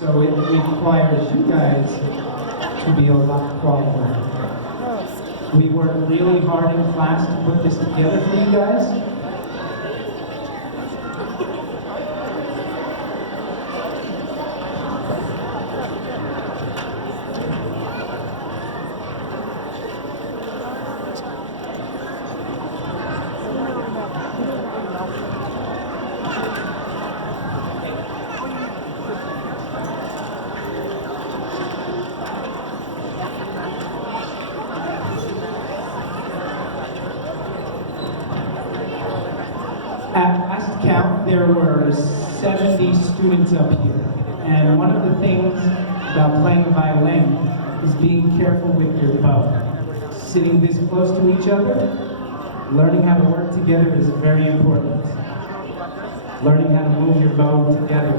So it requires you guys to be a lot qualified. We worked really hard in class to put this together for you guys. At last count, there were 70 students up here. And one of the things about playing violin is being careful with your bow. Sitting this close to each other, learning how to work together is very important. Learning how to move your bow together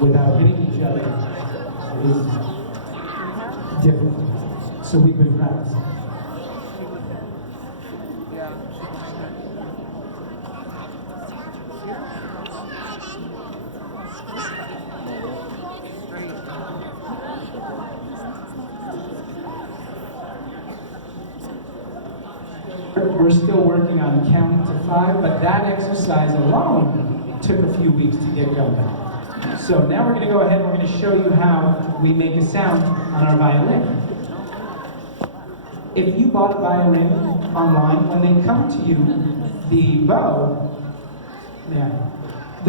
without hitting each other is difficult. So we've been practicing. We're still working on counting to 5, but that exercise alone took a few weeks to get going. So now we're going to go ahead and we're going to show you how we make a sound on our violin. If you bought a violin online, when they come to you, the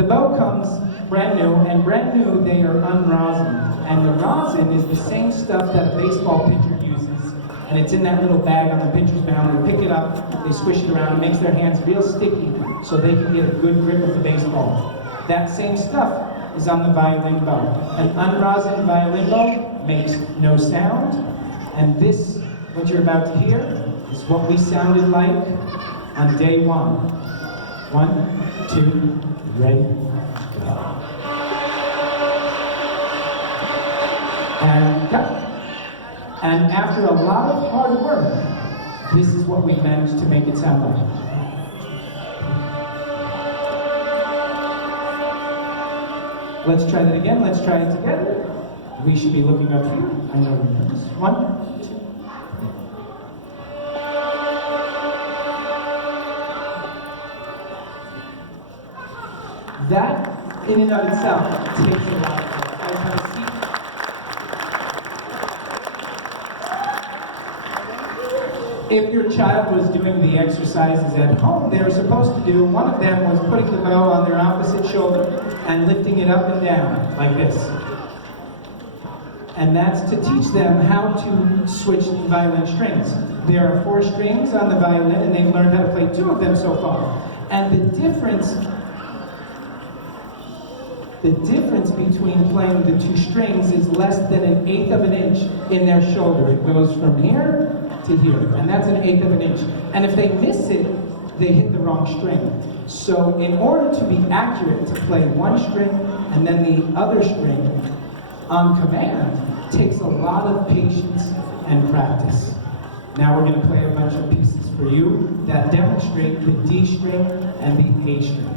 bow comes brand new, and brand new they are unrosined. And the rosin is the same stuff that a baseball pitcher uses. And it's in that little bag on the pitcher's mound. They pick it up, they squish it around, it makes their hands real sticky so they can get a good grip of the baseball. That same stuff is on the violin bow. An unrosined violin bow makes no sound, and this, what you're about to hear, is what we sounded like on day 1. 1, 2, ready, go. And cut. And after a lot of hard work, this is what we've managed to make it sound like. Let's try that again. Let's try it together. We should be looking up here. I know we're nervous. 1, 2. That, in and of itself, takes a lot of work. Guys, have a seat. If your child was doing the exercises at home they were supposed to do, one of them was putting the bow on their opposite shoulder and lifting it up and down, like this. And that's to teach them how to switch the violin strings. There are 4 strings on the violin, and they've learned how to play 2 of them so far. And the difference between playing the 2 strings is less than 1/8 of an inch in their shoulder. It goes from here to here, and that's 1/8 of an inch. And if they miss it, they hit the wrong string. So in order to be accurate, to play 1 string and then the other string on command takes a lot of patience and practice. Now we're going to play a bunch of pieces for you that demonstrate the D string and the A string.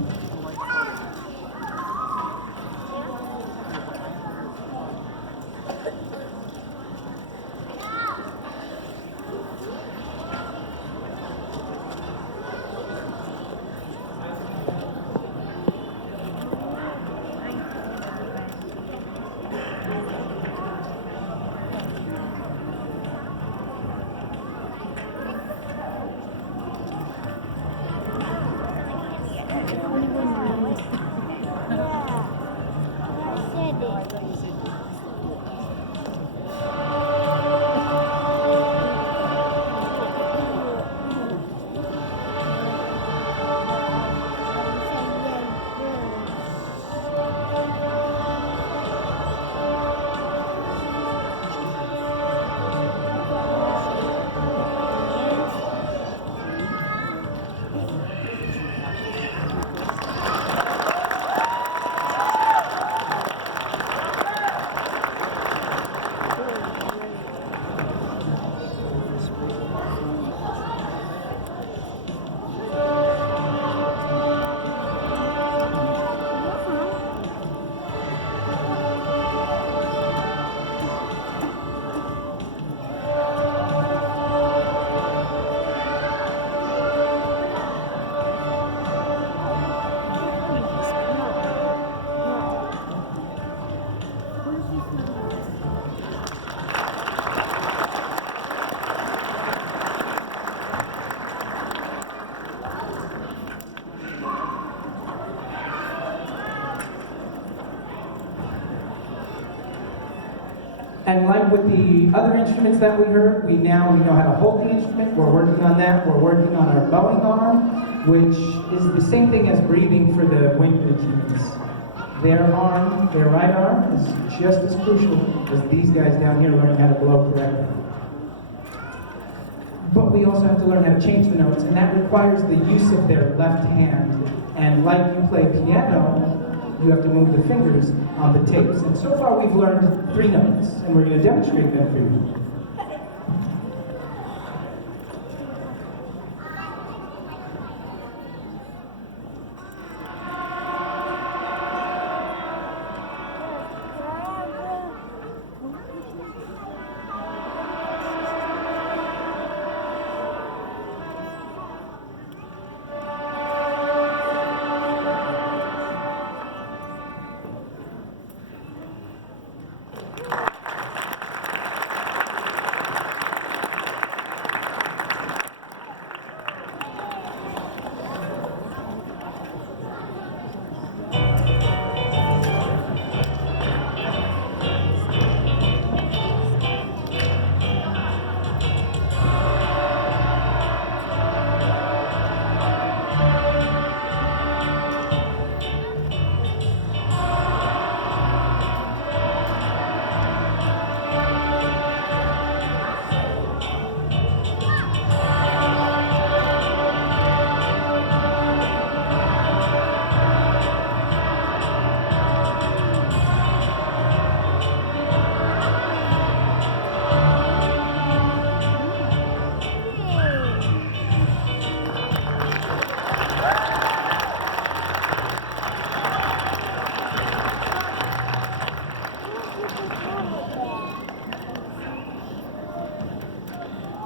And like with the other instruments that we heard, we know how to hold the instrument. We're working on that. We're working on our bowing arm, which is the same thing as breathing for the wind instruments. Their right arm, is just as crucial as these guys down here learning how to blow correctly. But we also have to learn how to change the notes, and that requires the use of their left hand. And like you play piano, you have to move the fingers on the tapes. And so far we've learned 3 notes, and we're going to demonstrate them for you.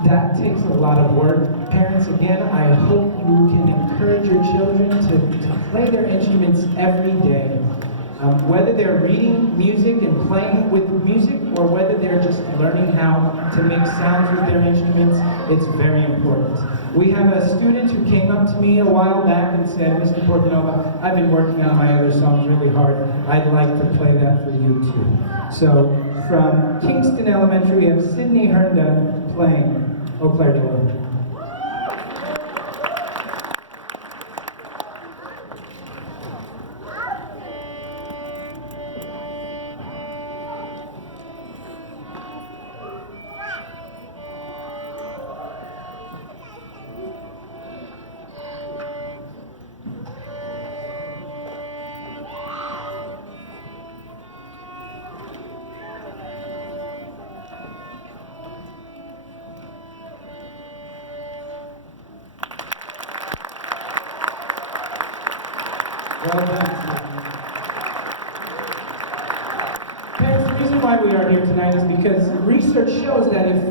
That takes a lot of work. Parents, again, I hope you can encourage your children to play their instruments every day. Whether they're reading music and playing with music, or whether they're just learning how to make sounds with their instruments, it's very important. We have a student who came up to me a while back and said, Mr. Portanova, I've been working on my other songs really hard. I'd like to play that for you too. So, from Kingston Elementary, we have Sydney Hernda playing Eau Claire de Lune. Well done. Parents, the reason why we are here tonight is because research shows that if